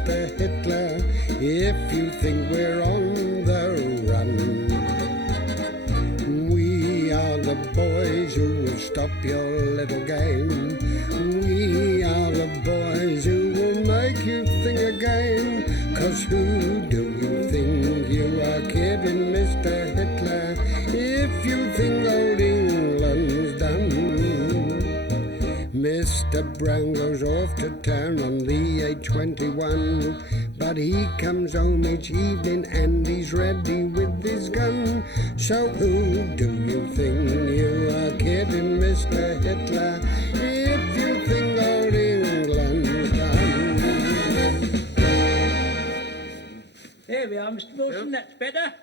Mr. Hitler, if you think we're on the run. We are the boys who will stop your little game. We are the boys who will make you think again. 'Cause who do you think you are kidding, Mr. Hitler, if you think old England's done? Mr. Brown goes off to town on the A21, but he comes home each evening and he's ready with his gun. So who do you think you are kidding, Mr. Hitler, if you think old England's done? There we are, Mr. Wilson, that's better.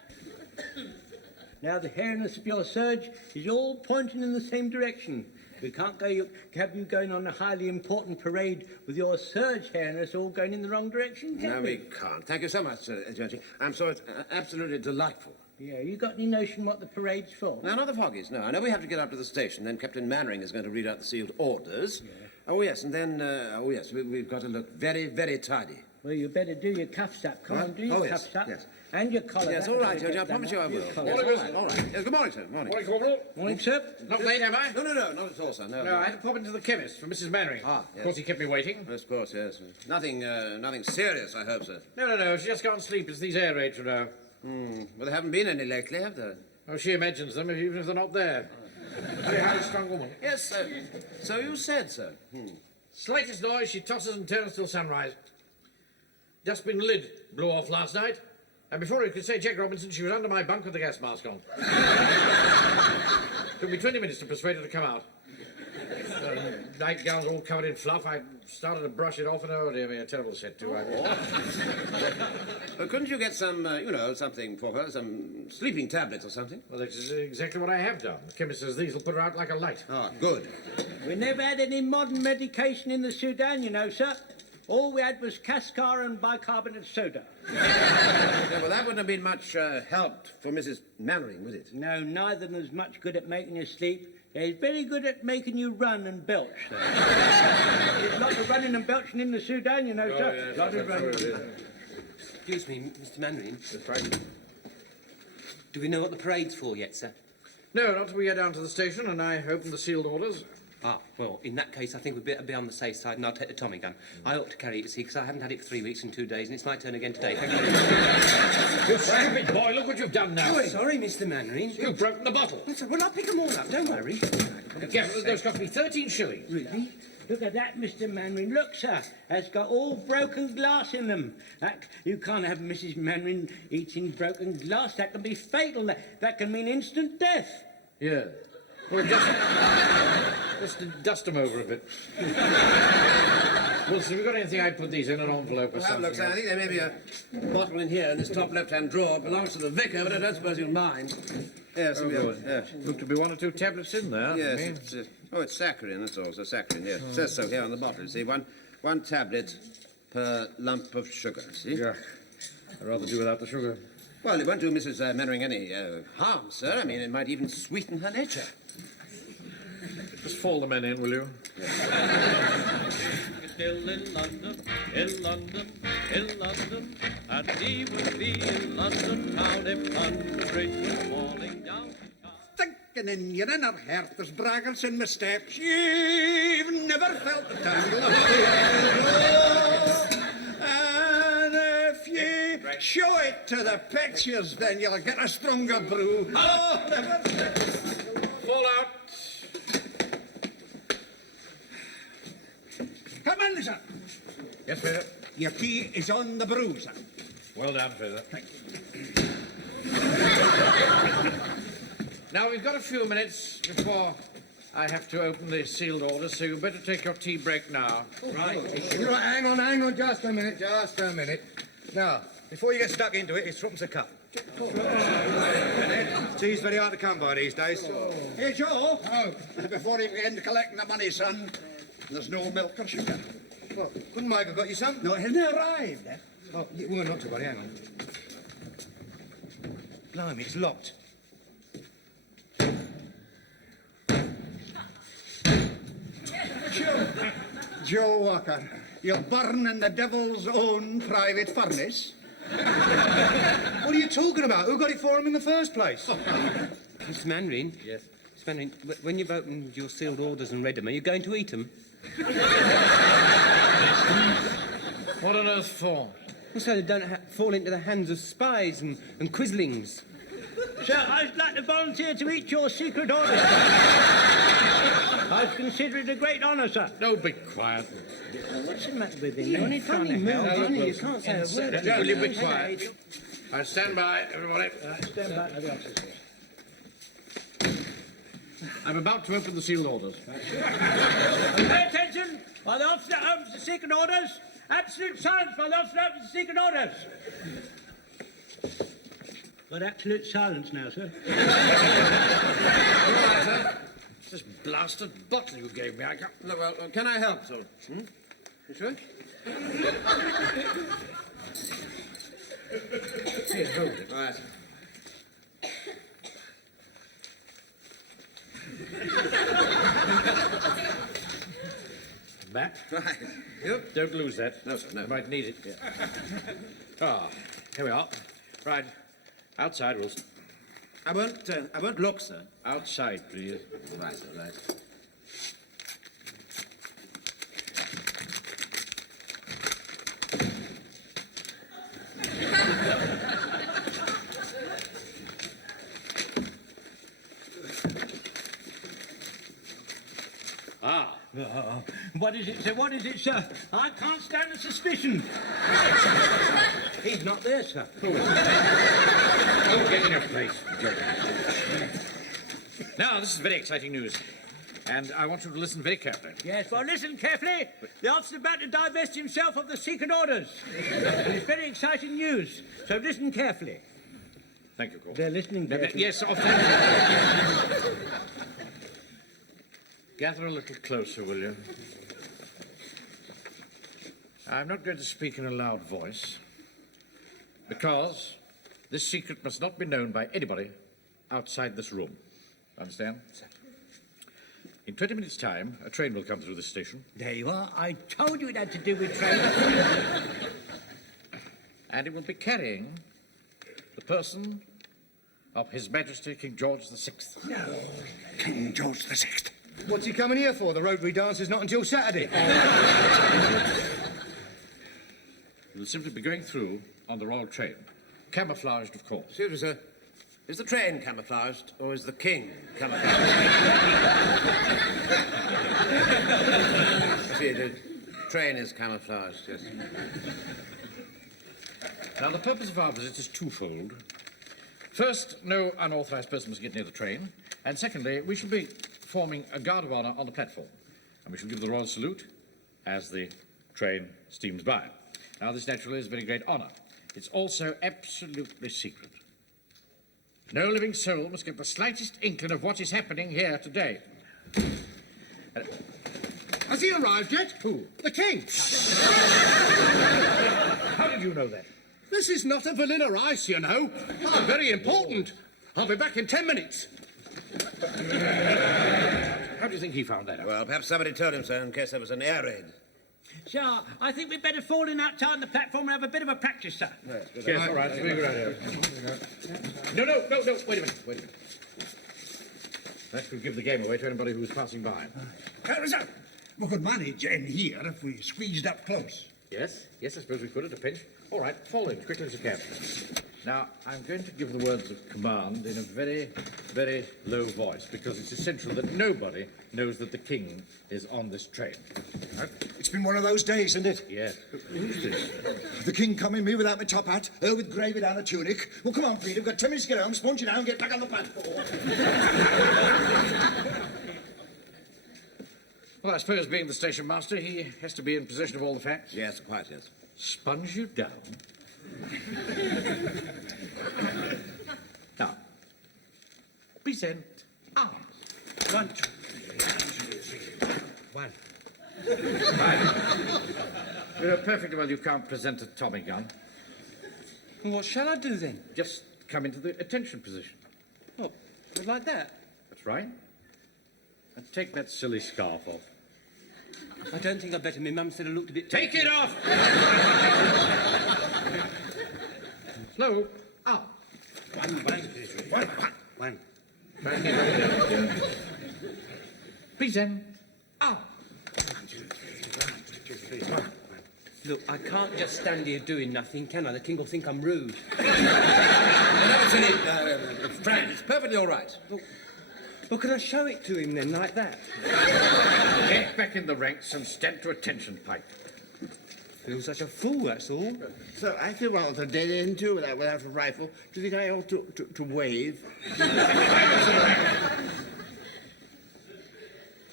Now the hairness of your surge is all pointing in the same direction. We can't have you going on a highly important parade with your surge hairness all going in the wrong direction, can No, we can't. Thank you so much, Georgie. I'm sure it's absolutely delightful. Yeah, you got any notion what the parade's for? No, not the foggies, no. I know we have to get up to the station, then Captain Mainwaring is going to read out the sealed orders. Yeah. Oh, yes, and then, we've got to look very, very tidy. Well, you better do your cuffs up. Come on, do your cuffs up. Yes. And your collar. Yes, all right, Georgie, I promise you I will. Yes, all right. Yes, good morning, sir. Morning. Morning, Corporal. Morning, sir. Not late, am I? No, not at all, sir. No, No, I had to pop into the chemist for Mrs. Mainwaring. Ah, yes. Of course, he kept me waiting. Yes, of course, yes. Nothing serious, I hope, sir. No, she just can't sleep. It's these air raids, you know. Well, there haven't been any lately, have there? Oh, she imagines them, even if they're not there. Very highly strung woman. Yes, sir. So you said, sir. Slightest noise, she tosses and turns till sunrise. Dustbin lid blew off last night, and before he could say Jack Robinson, she was under my bunk with the gas mask on. Took me 20 minutes to persuade her to come out. Nightgown's all covered in fluff. I started to brush it off, and oh dear me, a terrible set too. Couldn't you get some, something for her, some sleeping tablets or something? Well, that's exactly what I have done. The chemist says these will put her out like a light. Ah, good. We never had any modern medication in the Sudan, you know, sir. All we had was cascar and bicarbonate of soda. Yeah, well, that wouldn't have been much help for Mrs. Mainwaring, would it? No, neither of them is much good at making you sleep. They're very good at making you run and belch, sir. There's a lot of running and belching in the Sudan, you know, sir. Yes, lot of running. Excuse me, Mr. Mainwaring. That's right. Do we know what the parade's for yet, sir? No, not till we get down to the station and I open the sealed orders. Ah, well, in that case, I think we'd better be on the safe side, and I'll take the Tommy gun. I ought to carry it, you see, because I haven't had it for 3 weeks and 2 days, and it's my turn again today. Thank you very much. You stupid boy, look what you've done now. Sorry, Mr. Mainwaring. You've broken the bottle. Well, I'll pick them all up, don't worry. Careful, those cost me 13 shillings. Really? Look at that, Mr. Mainwaring. Look, sir. It's got all broken glass in them. You can't have Mrs. Mainwaring eating broken glass. That can be fatal. That can mean instant death. Yeah. Well, just dust them over a bit. Wilson, have you got anything I'd put these in an envelope or Well, have a something? look, sir. I think there may be a bottle in here in this top left-hand drawer. It belongs to the vicar, but I don't suppose you'll mind. Yes, yes. Look to be 1 or 2 tablets in there. Yes, it's saccharine, that's all. So saccharine, yes. It says so here on the bottle, you see. One tablet per lump of sugar, see? Yeah. I'd rather do without the sugar. Well, it won't do Mrs. Mainwaring any harm, sir. I mean, it might even sweeten her nature. Just fall the men in, will you? Still in London, in London, in London, and he would be in London town if London Bridge was falling down. Thinking in your inner heart there's dragons in my steps. You've never felt the tangle of and if you show it to the pictures, then you'll get a stronger brew. Oh, never. Fall out. Come in, sir. Yes, Frazer. Your tea is on the brew, sir. Well done, Frazer. Now, we've got a few minutes before I have to open the sealed orders, so you better take your tea break now. Right. Hang on, just a minute. Now, before you get stuck into it, it's threepence a cup. Tea's very hard to come by these days. Hey, Joe. Oh. Before you begin collecting the money, son, there's no milk or sugar. Well, couldn't Mike have got you some? No, it hasn't arrived. Oh, well, not to worry, hang on. Blimey, it's locked. Joe Walker, You'll burn in the devil's own private furnace. What are you talking about? Who got it for him in the first place? Mr. Mainwaring? Yes? Mr. Mainwaring, when you've opened your sealed orders and read them, are you going to eat them? What on earth for? So they don't fall into the hands of spies and quislings. Sir, I'd like to volunteer to eat your secret orders. I'd consider it a great honour, sir. No, be quiet. What's the matter with him? You're only trying to help. You can't say a word. Will you be quiet? I stand by, everybody. Stand back to the office. I'm about to open the sealed orders. Pay attention while the officer opens the secret orders. Absolute silence while the officer opens the secret orders. Got absolute silence now, sir. This blasted bottle you gave me, I can't... Look, well, can I help, sir? You sure? Here, hold it. All right. Back. Right. Yep. Don't lose that. No, sir, no. You might need it. Ah, here we are. Right. Outside, Wilson. I won't look, sir. Outside, please. All right, all right. What is it, sir? What is it, sir? I can't stand the suspicion. He's not there, sir. Oh, get in your place. Now, this is very exciting news. And I want you to listen very carefully. Yes, well, listen carefully. The officer's about to divest himself of the secret orders. It's very exciting news, so listen carefully. Thank you, Croft. They're listening carefully. Yes, Gather a little closer, will you? I'm not going to speak in a loud voice, because this secret must not be known by anybody outside this room. Understand? In 20 minutes' time, a train will come through this station. There you are. I told you it had to do with train. And it will be carrying the person of His Majesty King George VI. No, King George VI. What's he coming here for? The Rotary dance is not until Saturday. He will simply be going through on the Royal train. Camouflaged, of course. Excuse me, sir. Is the train camouflaged, or is the king camouflaged? See, the train is camouflaged, yes. Now, the purpose of our visit is twofold. First, no unauthorized person must get near the train. And secondly, we shall be forming a guard of honor on the platform. And we shall give the royal salute as the train steams by. Now, this naturally is a very great honor. It's also absolutely secret. No living soul must get the slightest inkling of what is happening here today. Has he arrived yet? Who? The king. How did you know that? This is not a vanilla ice, you know. I'm very important. I'll be back in 10 minutes. How do you think he found that out? Well, perhaps somebody told him so in case there was an air raid. Sir, I think we'd better fall in outside on the platform and have a bit of a practice, sir. Yes, all right. It's a very good idea. No, wait a minute. That could give the game away to anybody who's passing by. We could manage in here if we squeezed up close. Yes, I suppose we could at a pinch. All right, fall in, quickly as you can. Now, I'm going to give the words of command in a very, very low voice, because it's essential that nobody knows that the king is on this train. It's been one of those days, isn't it? Yes. Who's this? The king coming me without my top hat, her with gravy down the tunic. Well, come on, Peter, we've got 10 minutes to get home, sponge it down, get back on the platform. Well, I suppose being the station master, he has to be in possession of all the facts. Yes, quite, yes. Sponge you down. Now, present arms. 1, 2, 3. 1. You know perfectly well you can't present a Tommy gun. What shall I do then? Just come into the attention position. Oh, like that? That's right. And take that silly scarf off. I don't think I'd better. My mum said I looked a bit... Take it off! Lowe, up. One. Present. Up. Look, I can't just stand here doing nothing, can I? The king will think I'm rude. That's it, Fran, it's perfectly all right. Well, can I show it to him then, like that? Get back in the ranks and stand to attention, Pike. Feel such a fool, that's all. So I feel well, to dead end too without a rifle. Do you think I ought to wave?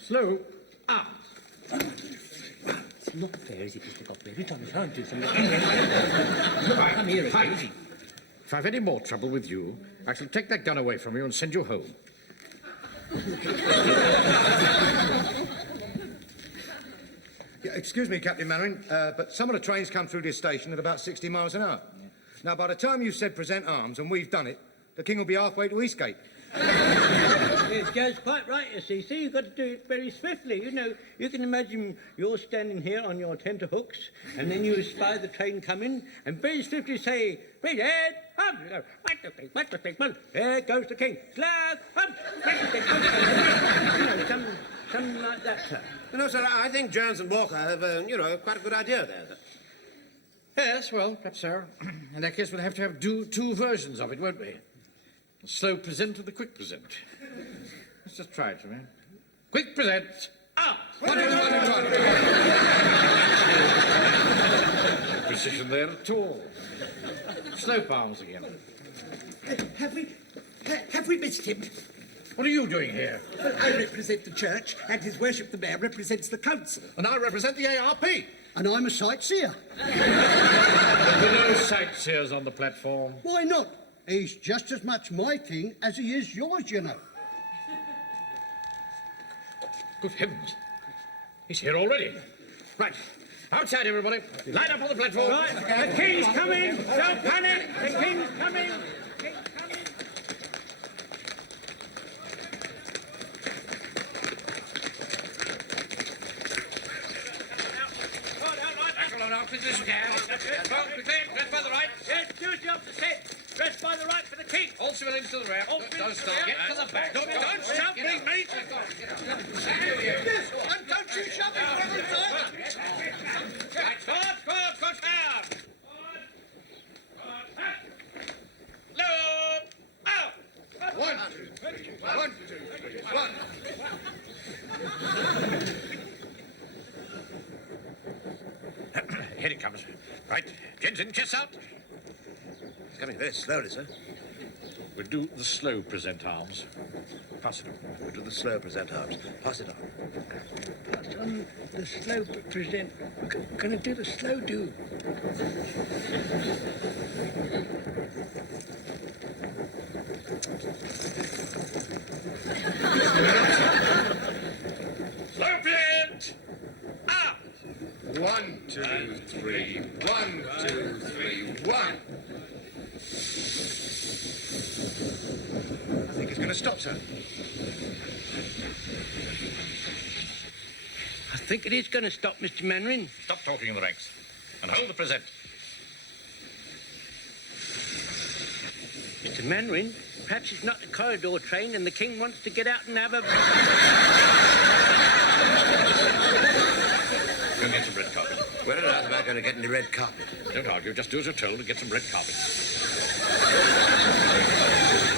Slow. Up. It's not fair, is it, Mr. Godfrey? Every time I try and do something... Come here, Pike. easy. If I've any more trouble with you, I shall take that gun away from you and send you home. Yeah, excuse me, Captain Mainwaring, but some of the trains come through this station at about 60 miles an hour. Now, by the time you've said present arms and we've done it, the king will be halfway to Eastgate. Yes, Joe's quite right, you see. See, you've got to do it very swiftly. You know, you can imagine you're standing here on your tenterhooks, and then you spy the train coming, and very swiftly say, "Wait, Ed, up, what's the big one? There goes the king. Slag, up, what's the big one?" You know, something like that, sir. You know, sir, I think Jones and Walker have, quite a good idea there. Yes, well, perhaps so. In that case, we'll have to have two versions of it, won't we? The slow present and the quick present. Let's just try it, shall we? Quick present. Up! One. No precision there at all. Slow palms again. Have we missed him? What are you doing here? Well, I represent the church, and His Worship the Mayor represents the council. And I represent the ARP. And I'm a sightseer. There are no sightseers on the platform. Why not? He's just as much my king as he is yours, you know. Good heavens. He's here already. Right. Outside, everybody. Line up on the platform. Right, the king's coming. Don't panic. The king's coming. Dress by the right. Yes, duty of the set. Dress by the right for the king. All civilians to the rear. Don't stop. Get to the back. Don't shout, please, mate. And don't you shove him, brother, sir. Right, good down. Low. Out. 1, 2, 1. Here he comes. Right, Jensen, chest out. It's coming very slowly, sir. We'll do the slow present arms. Pass it on. We'll do the slow present arms. Pass it on. Pass on the slow present. We're going to do the slow do. Slow present. Up. 1, 2, 3. 1, 2, 3. 1. I think it's going to stop, sir. I think it is going to stop, Mr. Mainwaring. Stop talking in the ranks and hold the present. Mr. Mainwaring, perhaps it's not the corridor train and the king wants to get out and have a... Go and get some red carpet. Where on earth am I going to get any red carpet? Don't argue, just do as you're told and get some red carpet.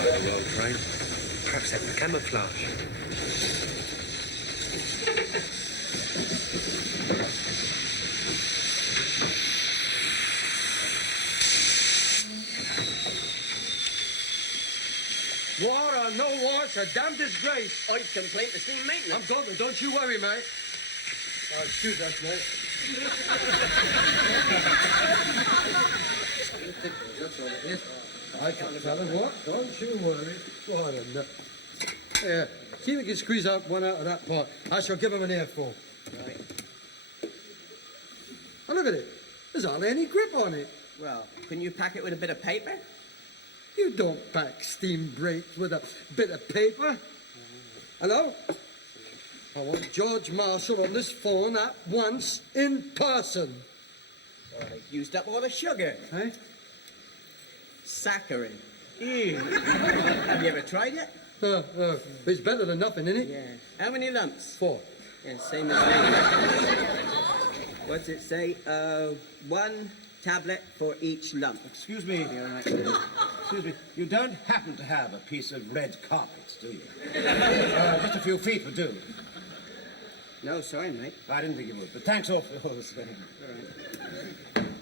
The wrong train. Perhaps that's the camouflage. War or no war, it's a damn disgrace. I complain to steam maintenance. I'm going, don't you worry, mate. Oh, excuse us, mate. That's what it is. I can't tell him what. Don't you worry. What a nut. Yeah, see if we can squeeze out one out of that pot. I shall give him an earful. Right. Oh, look at it. There's hardly any grip on it. Well, can you pack it with a bit of paper? You don't pack steam brakes with a bit of paper. Hello? I want George Marshall on this phone at once, in person. Well, they've used up all the sugar. Eh? Saccharin. Ew. Have you ever tried it? It's better than nothing, isn't it? Yeah. How many lumps? 4. Yeah, same as me. What's it say? 1 tablet for each lump. Excuse me. Excuse me. You don't happen to have a piece of red carpet, do you? Just a few feet would do. No, sorry, mate. I didn't think you would, but thanks awfully. Oh, this thing. All right.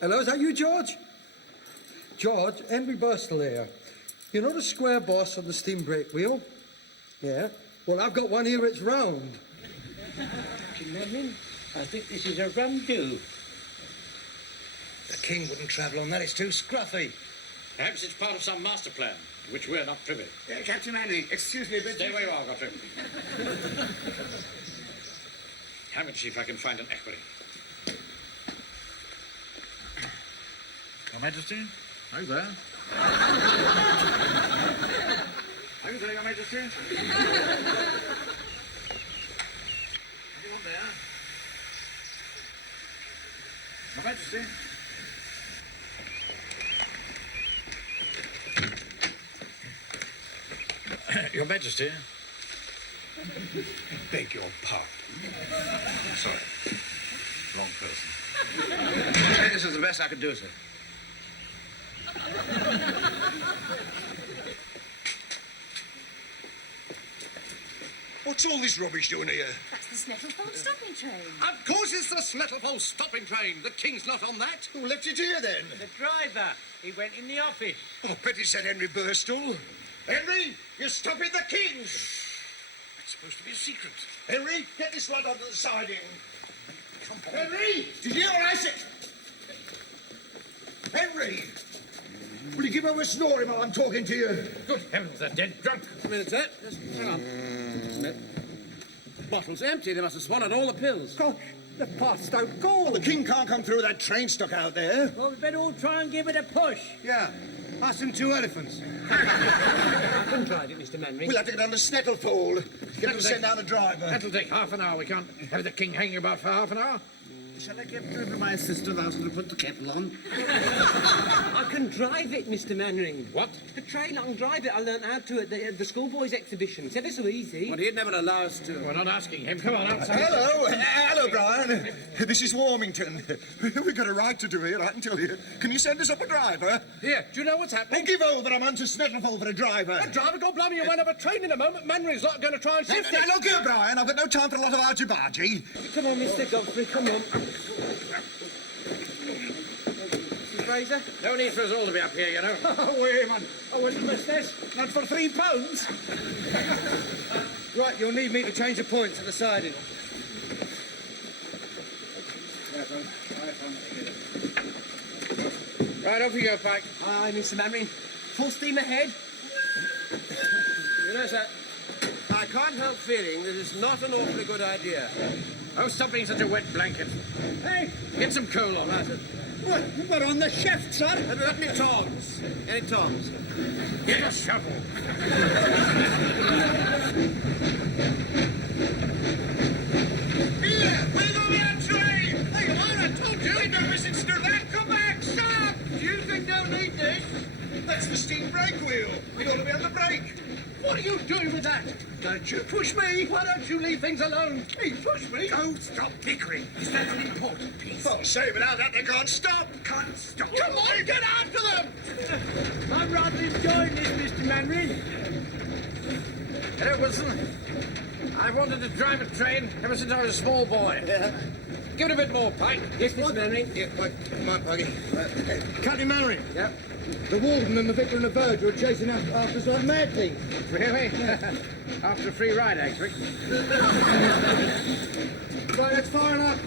Hello, is that you, George? George, Henry Burstle here. You know the square boss on the steam brake wheel? Yeah? Well, I've got one here, it's round. Imagine, I think this is a rum do. The king wouldn't travel on that, it's too scruffy. Perhaps it's part of some master plan, to which we're not privy. Captain Mainwaring, excuse me, but... Stay where you are, Godfrey. I'm going to see if I can find an equerry. Your Majesty? Are you there? Are you there, Your Majesty? Anyone there? Your Majesty? Your Majesty? Beg your pardon. Sorry. Wrong person. This is the best I could do, sir. What's all this rubbish doing here? That's the Snettlefold stopping train. Of course it's the Snettlefold stopping train. The king's not on that. Who left it here, then? The driver. He went in the office. Oh, bet he said Henry Burstall. Henry, you're stopping the king! It's supposed to be a secret. Henry, get this lad under the siding. Henry, did you hear what I said? Henry! Will you give over snoring while I'm talking to you? Good heavens, they're dead drunk. A minute, sir. Just hang on. The bottle's empty. They must have swallowed all the pills. Gosh, the pots don't go. Well, the king can't come through with that train stuck out there. Well, we better all try and give it a push. Yeah, us and 2 elephants. I couldn't try it, Mr. Mainwaring. We'll have to get on the Snettlefold. Get him to send down a driver. That'll take half an hour. We can't have the king hanging about for half an hour. Shall I get through to my sister and ask her to put the kettle on? I can drive it, Mr. Mainwaring. What? The train, I can drive it. I learnt how to at the schoolboys' exhibition. It's ever so easy. Well, he'd never allow us to. We're not asking him. Come on, outside. Hello, Brian. This is Warmington. We've got a right to do here, I can tell you. Can you send us up a driver? Here, do you know what's happening? Oh, give over. I'm on to Snettlefold for a driver. A driver? God blimey, you won't have a train in a moment. Mainwaring's not going to try and shift it. Look here, Brian. I've got no time for a lot of argy-bargy. Come on, Mr. Godfrey, come on. Frazer? No need for us all to be up here, you know. Oh, wait, man. I wouldn't miss this. Not for £3. Right, you'll need me to change the points at the siding. Right, off you go, Pike. Aye, Mr. Mainwaring. Full steam ahead. You know, sir, I can't help feeling that it's not an awfully good idea. Oh, stop being such a wet blanket. Hey, Get some coal on us. we're on the shift, sir. Have you got any tongs? Any tongs? Get a shovel. Here, wiggle that train! Hey, come on, I told you! Ain't no resistance to that! Come back! Stop! You think they'll need this? That's the steam brake wheel. It ought to be on the brake. What are you doing with that? Don't you push me! Why don't you leave things alone? Hey, push me! Don't stop bickering. Is that an important piece? Oh, say, without that, they can't stop. Can't stop. Come on, get after them! I'm rather enjoying this, Mr. Mainwaring. Hello, Wilson. I've wanted to drive a train ever since I was a small boy. Yeah. Give it a bit more, Pike. Yes, Mr. Mainwaring. Yeah, right, come on, Puggy. Captain Mainwaring. Yep. The warden and the vicar and the verger are chasing after us like mad things. Really? After a free ride, actually. Right, that's far enough.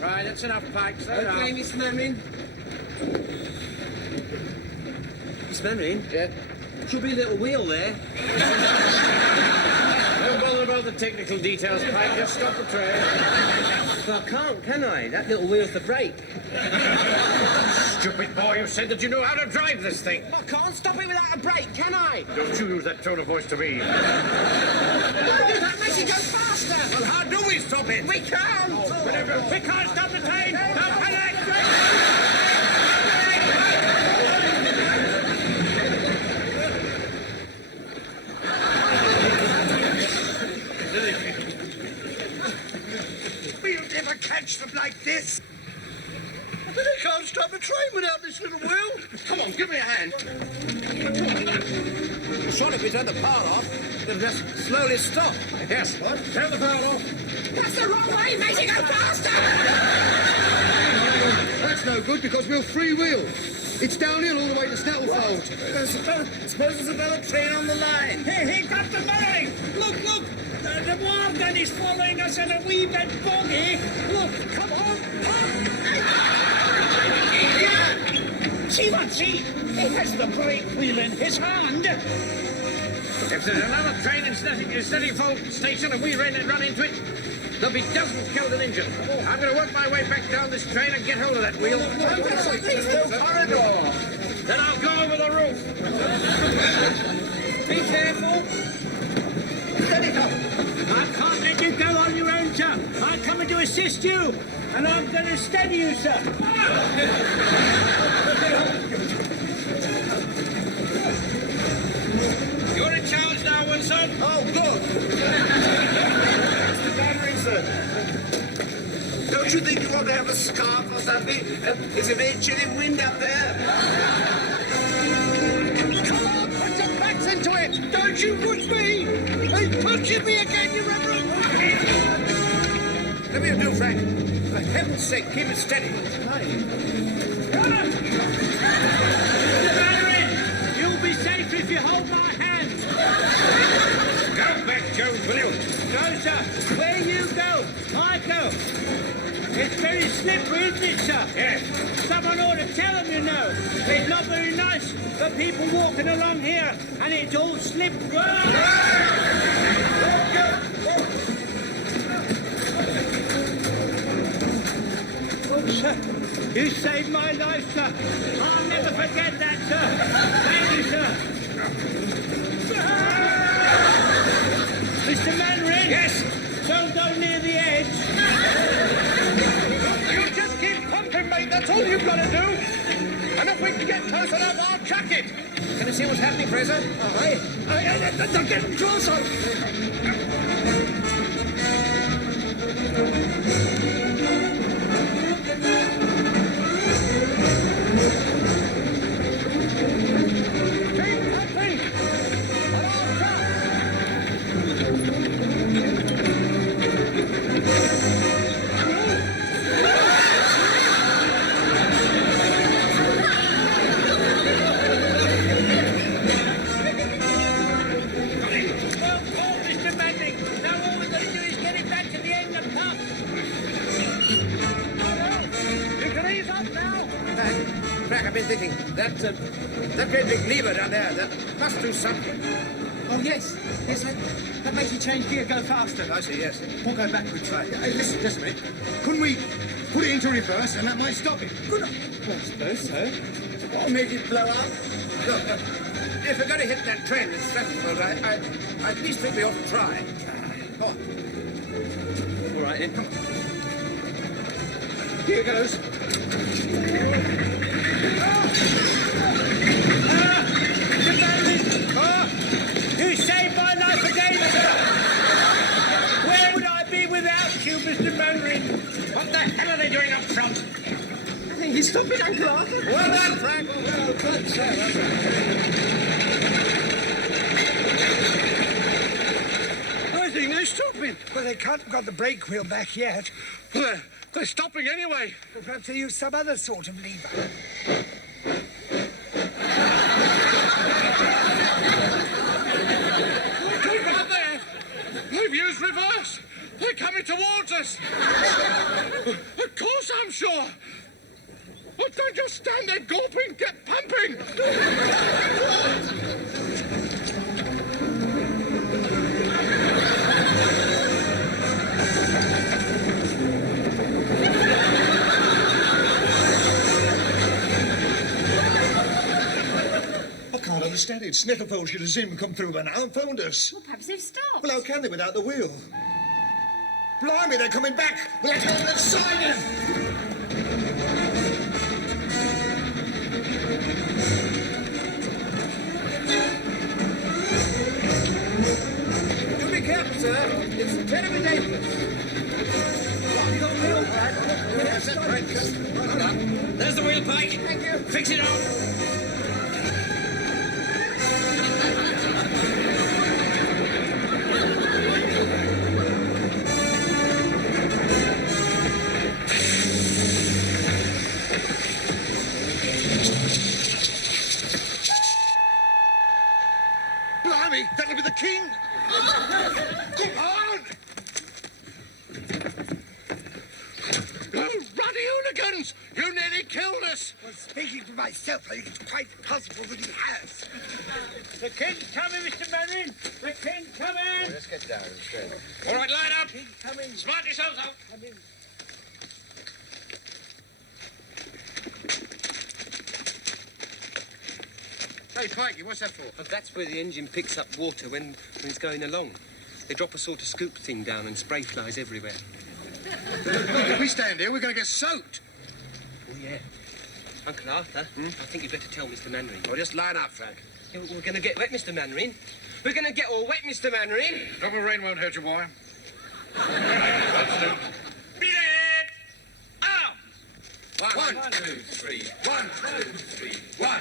Right, that's enough, Pike. Slow Okay, down. Mr. Mainwaring. Mr. Mainwaring? Yeah. Should be a little wheel there. Don't bother about the technical details, Pike. Just stop the train. Well, I can't, can I? That little wheel's the brake. Stupid boy, you said that you knew how to drive this thing. I can't stop it without a brake, can I? Don't you use that tone of voice to me. No, that makes it go faster. Well, how do we stop it? We can't. We can't stop the train. Don't panic. We'll never catch them like this. But they can't stop a train without this little wheel. Come on, give me a hand. Surely if we turn the power off, it'll just slowly stop. Yes. What? Turn the power off. That's the wrong way. It makes it go faster. That's no good because we'll freewheel. It's downhill all the way to Snattlefold. Suppose there's another train on the line. Hey, Captain Murray! Look! The Warden is following us in a wee bit boggy. Look, come on! See what? See? He has the brake wheel in his hand. If there's another train in Snattlefold station and we run into it, there'll be dozens killed and injured. I'm going to work my way back down this train and get hold of that wheel. Corridor. Then I'll go over the roof. Be careful. Steady, Capt. I can't let you go on your own, sir. I'm coming to assist you, and I'm going to steady you, sir. You're in charge now, Wilson. Oh, good. Mr. Mainwaring, sir. Don't you think you ought to have a scarf or something? There's a very chilly wind up there. Come on, put your backs into it. Don't you push me. Hey, touching me again, you reverend. Let me do, Frank. For heaven's sake, keep it steady. You'll be safe if you hold my hand. Go back, Joe, will you? No, sir. Where you go, I go. It's very slippery, isn't it, sir? Yes. Someone ought to tell them, you know. It's not very nice for people walking along here, and it's all slippery. Oh, sir, you saved my life, sir. I'll never forget that, sir. Thank you, sir. Mr. Mainwaring? Yes? Don't go near the edge. You just keep pumping, mate. That's all you've got to do. And if we can get close enough, I'll chuck it. Can you see what's happening, Frazer? All right. They're getting closer. Frank, I've been thinking, that great big lever down there, that must do something. Oh, yes, that makes you change gear, go faster. I see, yes. We'll go backwards. Right. Hey, listen, just a minute. Couldn't we put it into reverse and that might stop it? Well, I suppose so. Or make it blow up. Look, if we're going to hit that train in Stratford, I at least think we ought to try. Go on. All right, then. Here goes. You saved my life again, sir. Where would I be without you, Mr. Mainwaring? What the hell are they doing up front? I think he's stopping, Uncle Arthur. Well done, Frank. Well done, sir. I think they're stopping. Well, they can't have got the brake wheel back yet. Well, they're stopping anyway. Well, perhaps they use some other sort of lever. Look out there! They've used reverse. They're coming towards us. Of course, I'm sure. Well, don't just stand there gulping. Get pumping. understand it. Snitterfold should have seen them come through by now and phoned us. Well, perhaps they've stopped. Well, how can they without the wheel? Blimey, they're coming back. We'll have to go and sign it. Do be careful, sir. It's terribly dangerous. Yes, that's right. Well done. There's the wheel, Pike. Thank you. Fix it up. Blimey, that'll be the king. Come on. Oh, ruddy hooligans! You nearly killed us! Well, speaking for myself, I think it's quite possible that he has. The king's coming, Mr. Mainwaring. The king's coming. Let's get down instead. All right, line up. King's coming. Smart yourselves out. Come in. Hey, Pikey, what's that for? But that's where the engine picks up water when it's going along. They drop a sort of scoop thing down and spray flies everywhere. If we stand here, we're going to get soaked. Oh, yeah. Uncle Arthur, I think you'd better tell Mr. Mainwaring. Well, just line up, Frank. Yeah, we're going to get wet, Mr. Mainwaring. We're going to get all wet, Mr. Mainwaring. Drop of rain won't hurt you, boy. Beat it! Up! 1, 2, 3. 1, 2, 3. 1.